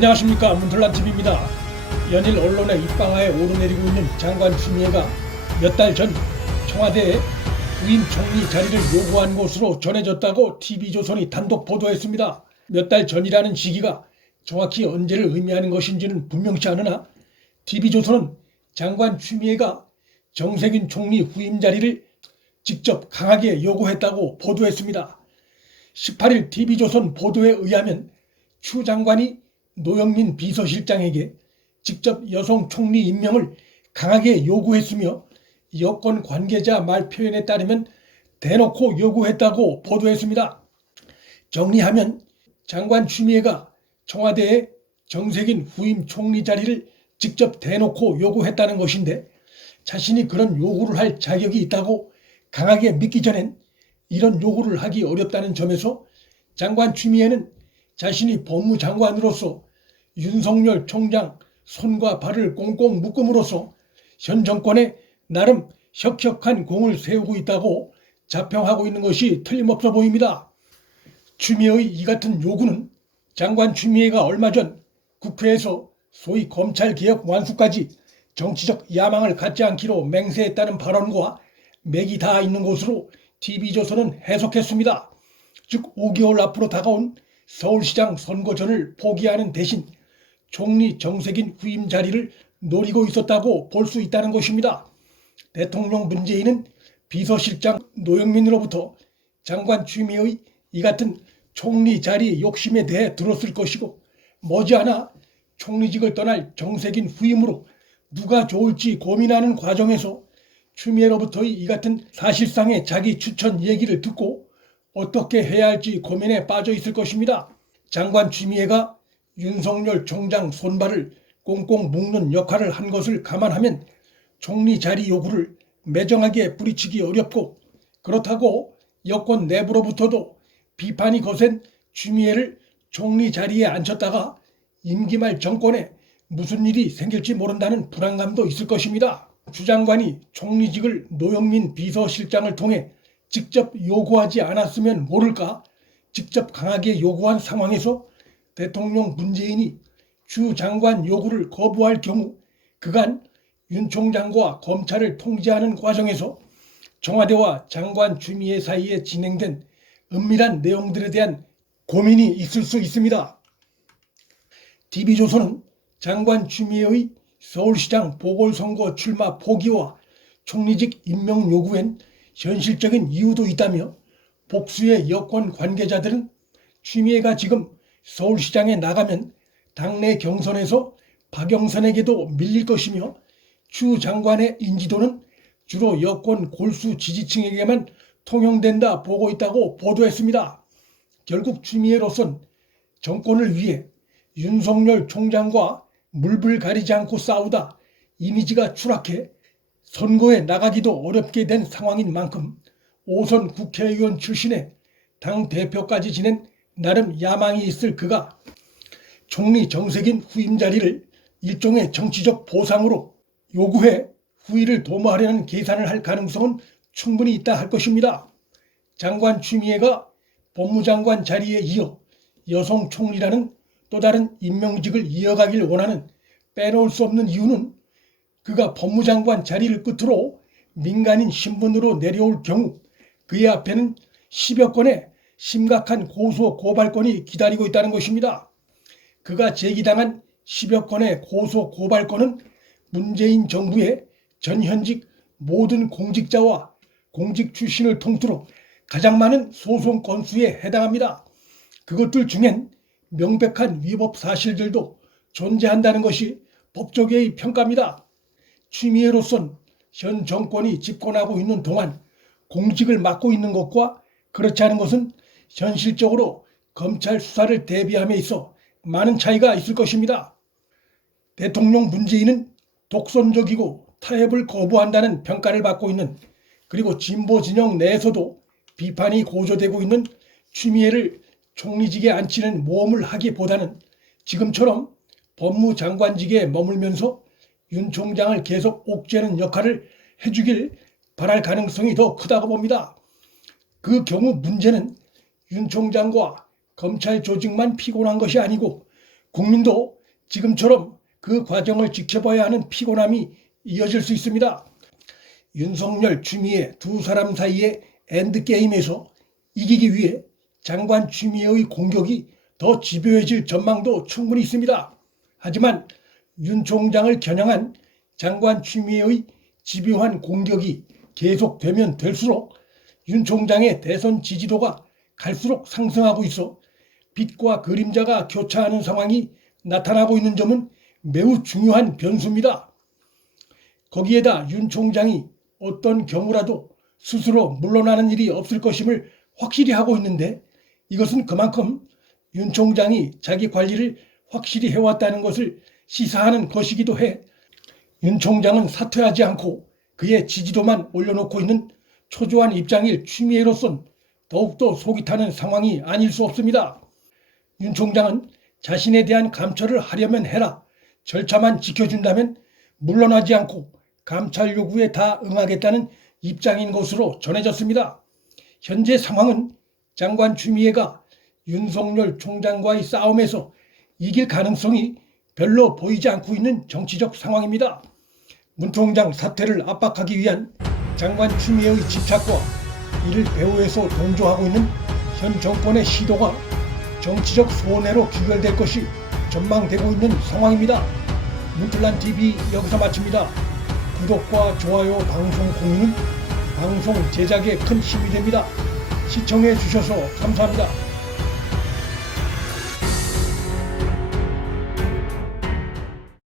안녕하십니까, 문틀란TV입니다. 연일 언론의 입방아에 오르내리고 있는 장관 추미애가 몇 달 전 청와대에 후임 총리 자리를 요구한 것으로 전해졌다고 TV조선이 단독 보도했습니다. 몇 달 전이라는 시기가 정확히 언제를 의미하는 것인지는 분명치 않으나 TV조선은 장관 추미애가 정세균 총리 후임 자리를 직접 강하게 요구했다고 보도했습니다. 18일 TV조선 보도에 의하면 추 장관이 노영민 비서실장에게 직접 여성 총리 임명을 강하게 요구했으며 여권 관계자 말 표현에 따르면 대놓고 요구했다고 보도했습니다. 정리하면 장관 추미애가 청와대에 정세균 후임 총리 자리를 직접 대놓고 요구했다는 것인데, 자신이 그런 요구를 할 자격이 있다고 강하게 믿기 전엔 이런 요구를 하기 어렵다는 점에서 장관 추미애는 자신이 법무장관으로서 윤석열 총장 손과 발을 꽁꽁 묶음으로써 현 정권에 나름 혁혁한 공을 세우고 있다고 자평하고 있는 것이 틀림없어 보입니다. 추미애의 이 같은 요구는 장관 추미애가 얼마 전 국회에서 소위 검찰개혁 완수까지 정치적 야망을 갖지 않기로 맹세했다는 발언과 맥이 닿아 있는 것으로 TV조선은 해석했습니다. 즉 5개월 앞으로 다가온 서울시장 선거전을 포기하는 대신 총리 정세균 후임 자리를 노리고 있었다고 볼 수 있다는 것입니다. 대통령 문재인은 비서실장 노영민으로부터 장관 추미애의 이 같은 총리 자리 욕심에 대해 들었을 것이고, 머지않아 총리직을 떠날 정세균 후임으로 누가 좋을지 고민하는 과정에서 추미애로부터의 이 같은 사실상의 자기 추천 얘기를 듣고 어떻게 해야 할지 고민에 빠져 있을 것입니다. 장관 추미애가 윤석열 총장 손발을 꽁꽁 묶는 역할을 한 것을 감안하면 총리 자리 요구를 매정하게 뿌리치기 어렵고, 그렇다고 여권 내부로부터도 비판이 거센 추미애를 총리 자리에 앉혔다가 임기 말 정권에 무슨 일이 생길지 모른다는 불안감도 있을 것입니다. 추 장관이 총리직을 노영민 비서실장을 통해 직접 요구하지 않았으면 모를까 직접 강하게 요구한 상황에서 대통령 문재인이 추 장관 요구를 거부할 경우 그간 윤 총장과 검찰을 통제하는 과정에서 청와대와 장관 추미애 사이에 진행된 은밀한 내용들에 대한 고민이 있을 수 있습니다. TV조선은 장관 추미애의 서울시장 보궐선거 출마 포기와 총리직 임명 요구엔 현실적인 이유도 있다며, 복수의 여권 관계자들은 추미애가 지금 서울시장에 나가면 당내 경선에서 박영선에게도 밀릴 것이며 추 장관의 인지도는 주로 여권 골수 지지층에게만 통용된다 보고 있다고 보도했습니다. 결국 추미애로선 정권을 위해 윤석열 총장과 물불 가리지 않고 싸우다 이미지가 추락해 선거에 나가기도 어렵게 된 상황인 만큼 5선 국회의원 출신의 당대표까지 지낸 나름 야망이 있을 그가 총리 정세균 후임 자리를 일종의 정치적 보상으로 요구해 후위를 도모하려는 계산을 할 가능성은 충분히 있다 할 것입니다. 장관 추미애가 법무장관 자리에 이어 여성 총리라는 또 다른 임명직을 이어가길 원하는 빼놓을 수 없는 이유는 그가 법무장관 자리를 끝으로 민간인 신분으로 내려올 경우 그의 앞에는 10여 건의 심각한 고소 고발건이 기다리고 있다는 것입니다. 그가 제기당한 10여 건의 고소 고발건은 문재인 정부의 전현직 모든 공직자와 공직 출신을 통틀어 가장 많은 소송 건수에 해당합니다. 그것들 중엔 명백한 위법 사실들도 존재한다는 것이 법조계의 평가입니다. 추미애로선 현 정권이 집권하고 있는 동안 공직을 맡고 있는 것과 그렇지 않은 것은 현실적으로 검찰 수사를 대비함에 있어 많은 차이가 있을 것입니다. 대통령 문재인은 독선적이고 타협을 거부한다는 평가를 받고 있는, 그리고 진보 진영 내에서도 비판이 고조되고 있는 추미애를 총리직에 앉히는 모험을 하기보다는 지금처럼 법무장관직에 머물면서 윤 총장을 계속 옥죄는 역할을 해주길 바랄 가능성이 더 크다고 봅니다. 그 경우 문제는 윤 총장과 검찰 조직만 피곤한 것이 아니고 국민도 지금처럼 그 과정을 지켜봐야 하는 피곤함이 이어질 수 있습니다. 윤석열, 추미애 두 사람 사이의 엔드게임에서 이기기 위해 장관 추미애의 공격이 더 집요해질 전망도 충분히 있습니다. 하지만 윤 총장을 겨냥한 장관 추미애의 집요한 공격이 계속되면 될수록 윤 총장의 대선 지지도가 갈수록 상승하고 있어 빛과 그림자가 교차하는 상황이 나타나고 있는 점은 매우 중요한 변수입니다. 거기에다 윤 총장이 어떤 경우라도 스스로 물러나는 일이 없을 것임을 확실히 하고 있는데, 이것은 그만큼 윤 총장이 자기 관리를 확실히 해왔다는 것을 시사하는 것이기도 해 윤 총장은 사퇴하지 않고 그의 지지도만 올려놓고 있는 초조한 입장일 추미애로선 더욱더 속이 타는 상황이 아닐 수 없습니다. 윤 총장은 자신에 대한 감찰을 하려면 해라, 절차만 지켜준다면 물러나지 않고 감찰 요구에 다 응하겠다는 입장인 것으로 전해졌습니다. 현재 상황은 장관 추미애가 윤석열 총장과의 싸움에서 이길 가능성이 별로 보이지 않고 있는 정치적 상황입니다. 문 총장 사퇴를 압박하기 위한 장관 추미애의 집착과 이를 배후에서 동조하고 있는 현 정권의 시도가 정치적 손해로 귀결될 것이 전망되고 있는 상황입니다. 문틀란TV 여기서 마칩니다. 구독과 좋아요, 방송 공유는 방송 제작에 큰 힘이 됩니다. 시청해 주셔서 감사합니다.